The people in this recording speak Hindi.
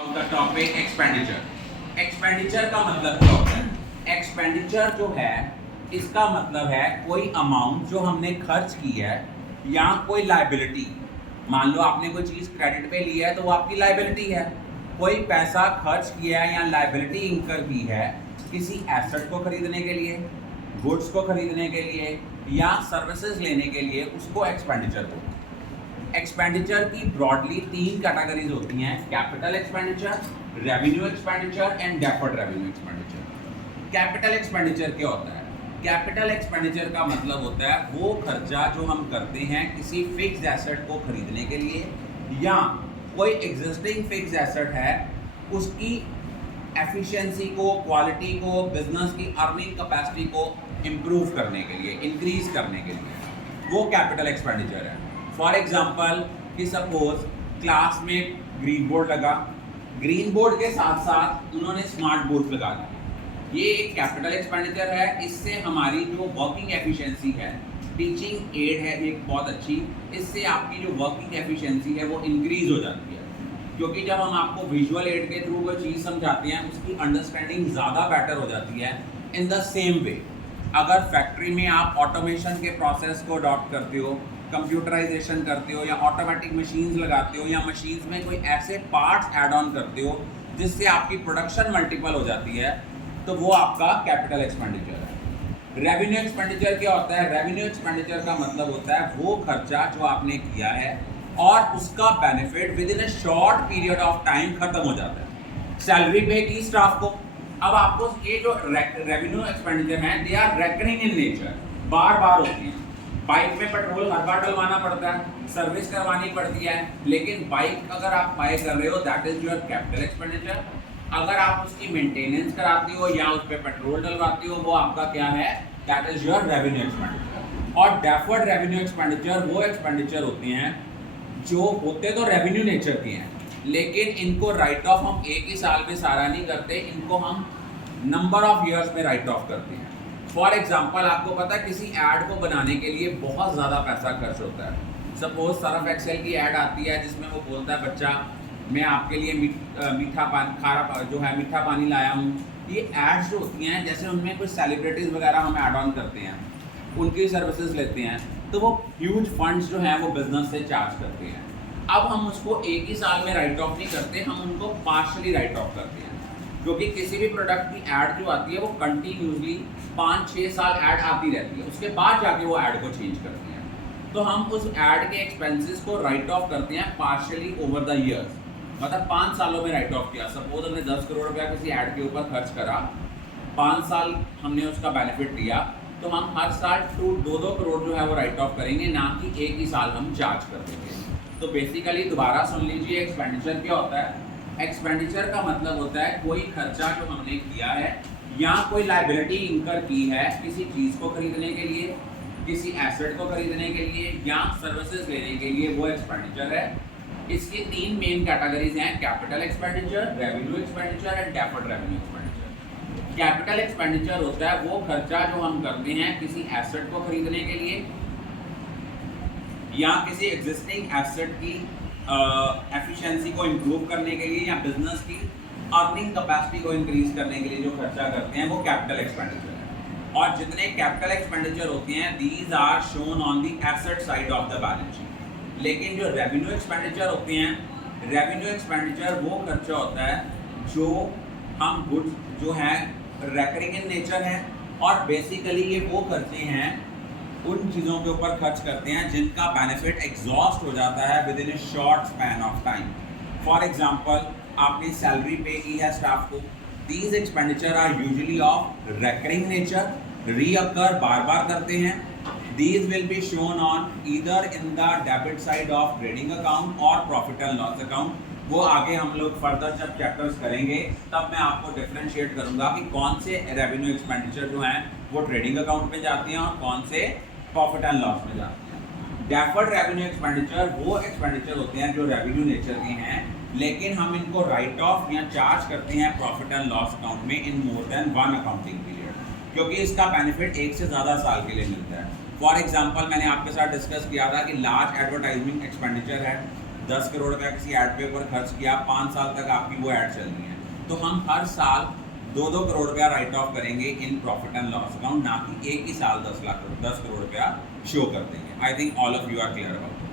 The topic expenditure. एक्सपेंडिचर का मतलब क्या होता है? एक्सपेंडिचर जो है इसका मतलब है कोई अमाउंट जो हमने खर्च की है या कोई लाइबिलिटी। मान लो आपने कोई चीज़ क्रेडिट पे ली है तो वो आपकी लाइबिलिटी है। कोई पैसा खर्च किया है या लाइबिलिटी इंकर की है किसी एसेट को खरीदने के लिए, गुड्स को खरीदने के लिए या सर्विसेज लेने के लिए, उसको एक्सपेंडिचर बोलते हैं। एक्सपेंडिचर की ब्रॉडली तीन कैटेगरीज होती हैं: capital expenditure, revenue expenditure and deferred revenue expenditure. Capital expenditure क्या होता है? कैपिटल एक्सपेंडिचर का मतलब होता है वो खर्चा जो हम करते हैं किसी फिक्स एसेट को खरीदने के लिए या कोई एग्जिस्टिंग फिक्स एसेट है उसकी एफिशिएंसी को, क्वालिटी को, बिजनेस की अर्निंग कैपेसिटी को इम्प्रूव करने के लिए, इंक्रीज करने के लिए, वो कैपिटल एक्सपेंडिचर है। फॉर एग्जाम्पल कि सपोज क्लास में ग्रीन बोर्ड लगा, ग्रीन बोर्ड के साथ साथ उन्होंने स्मार्ट बोर्ड लगा दिए, ये एक कैपिटल एक्सपेंडिचर है। इससे हमारी जो वर्किंग एफिशिएंसी है, टीचिंग एड है एक बहुत अच्छी, इससे आपकी जो वर्किंग एफिशिएंसी है वो इंक्रीज हो जाती है, क्योंकि जब हम आपको विजुअल एड के थ्रू कोई चीज़ समझाते हैं उसकी अंडरस्टैंडिंग ज़्यादा बेटर हो जाती है। इन द सेम वे अगर फैक्ट्री में आप ऑटोमेशन के प्रोसेस को अडॉप्ट करते हो, कंप्यूटराइजेशन करते हो या ऑटोमेटिक मशीन्स लगाते हो या मशीन्स में कोई ऐसे पार्ट्स ऐड ऑन करते हो जिससे आपकी प्रोडक्शन मल्टीपल हो जाती है, तो वो आपका कैपिटल एक्सपेंडिचर है। रेवेन्यू एक्सपेंडिचर क्या होता है? रेवेन्यू एक्सपेंडिचर का मतलब होता है वो खर्चा जो आपने किया है और उसका benefit with in a short period of time खत्म हो जाता है। सैलरी पे की स्टाफ को, अब आपको ये जो रेवेन्यू एक्सपेंडिचर हैं they are recurring in nature, बार बार होती हैं। बाइक में पेट्रोल हर बार डलवाना पड़ता है, सर्विस करवानी पड़ती है, लेकिन बाइक अगर आप बाय कर रहे हो that is your capital expenditure. अगर आप उसकी मेंटेनेंस कराते हो या उस पर पेट्रोल डलवाते हो वो आपका क्या है? That is your revenue expenditure. और डेफर्ड रेवेन्यू एक्सपेंडिचर वो एक्सपेंडिचर होते हैं जो होते तो रेवेन्यू नेचर के हैं, लेकिन इनको राइट ऑफ हम एक ही साल में सारा नहीं करते, इनको हम नंबर ऑफ ईयर्स में राइट ऑफ करते हैं। फॉर एग्जाम्पल आपको पता है किसी ऐड को बनाने के लिए बहुत ज़्यादा पैसा खर्च होता है। सपोज सर्फ एक्सेल की ऐड आती है जिसमें वो बोलता है बच्चा मैं आपके लिए मीठा पानी, खारा जो है मीठा पानी लाया हूँ। ये एड्स जो होती हैं जैसे उनमें कुछ सेलिब्रिटीज़ वगैरह हम ऐड ऑन करते हैं, उनकी सर्विसेज लेते हैं, तो वो ह्यूज फंड्स जो हैं वो बिजनेस से चार्ज करते हैं। अब हम उसको एक ही साल में राइट ऑफ नहीं करते, हम उनको पार्शली राइट ऑफ करते हैं, क्योंकि किसी भी प्रोडक्ट की ऐड जो आती है वो कंटिन्यूसली 5-6 साल ऐड आती रहती है, उसके बाद जाके वो ऐड को चेंज करते हैं। तो हम उस ऐड के एक्सपेंसेस को राइट ऑफ करते हैं पार्शली ओवर द ईयर्स, मतलब 5 सालों में राइट ऑफ किया। सपोज हमने 10 करोड़ रुपया किसी ऐड के ऊपर खर्च करा, 5 साल हमने उसका बेनिफिट लिया, तो हम हर साल 2-2 करोड़ जो है वो राइट ऑफ करेंगे, ना कि एक ही साल हम चार्ज कर देंगे। तो बेसिकली दोबारा सुन लीजिए, एक्सपेंडिचर क्या होता है? एक्सपेंडिचर का मतलब होता है कोई खर्चा जो हमने किया है या कोई लाइबिलिटी इंकर की है किसी चीज़ को खरीदने के लिए, किसी एसेट को खरीदने के लिए या सर्विसेज लेने के लिए, वो एक्सपेंडिचर है। इसकी 3 मेन कैटेगरीज हैं: capital expenditure, revenue expenditure and deferred revenue expenditure. Capital expenditure होता है वो खर्चा जो हम करते हैं किसी एसेट को खरीदने के लिए या किसी एग्जिस्टिंग एसेट की एफिशिएंसी को इम्प्रूव करने के लिए या बिजनेस की अर्निंग कैपेसिटी को इंक्रीज करने के लिए जो खर्चा करते हैं वो कैपिटल एक्सपेंडिचर है। और जितने कैपिटल एक्सपेंडिचर होते हैं these are shown on the asset side of the balance sheet. लेकिन जो रेवेन्यू एक्सपेंडिचर होते हैं, रेवेन्यू एक्सपेंडिचर वो खर्चा होता है जो हम गुड्स जो है रेकरिंग इन नेचर है, और बेसिकली ये वो खर्चे हैं उन चीज़ों के ऊपर खर्च करते हैं जिनका बेनिफिट एग्जॉस्ट हो जाता है within a short span of time. For example आपने सैलरी पे की है स्टाफ को, these expenditure are usually of recurring nature, recur, बार बार करते हैं। These will be shown on either in the debit side of trading account और प्रॉफिट एंड लॉस अकाउंट। वो आगे हम लोग फर्दर जब चैप्टर्स करेंगे तब मैं आपको डिफ्रेंशिएट करूंगा कि कौन से रेवेन्यू एक्सपेंडिचर जो हैं वो ट्रेडिंग अकाउंट में जाती हैं और कौन से प्रॉफिट एंड लॉस में जाती हैं। डेफर्ड रेवेन्यू एक्सपेंडिचर वो एक्सपेंडिचर होते हैं जो रेवेन्यू नेचर के हैं, लेकिन हम इनको राइट ऑफ या चार्ज करते हैं प्रॉफिट एंड लॉस अकाउंट में इन मोर देन 1 अकाउंटिंग पीरियड, क्योंकि इसका बेनिफिट एक से ज़्यादा साल के लिए मिलता है। फॉर एग्जाम्पल मैंने आपके साथ डिस्कस किया था कि लार्ज एडवर्टाइजमेंट एक्सपेंडिचर है, 10 करोड़ का किसी एड पे पर खर्च किया, 5 साल तक आपकी वो एड चलनी है, तो हम हर साल 2-2 करोड़ रुपया राइट ऑफ करेंगे in profit and loss account, ना कि एक ही साल 10 करोड़ रुपया शो कर देंगे। I think all of you are clear about.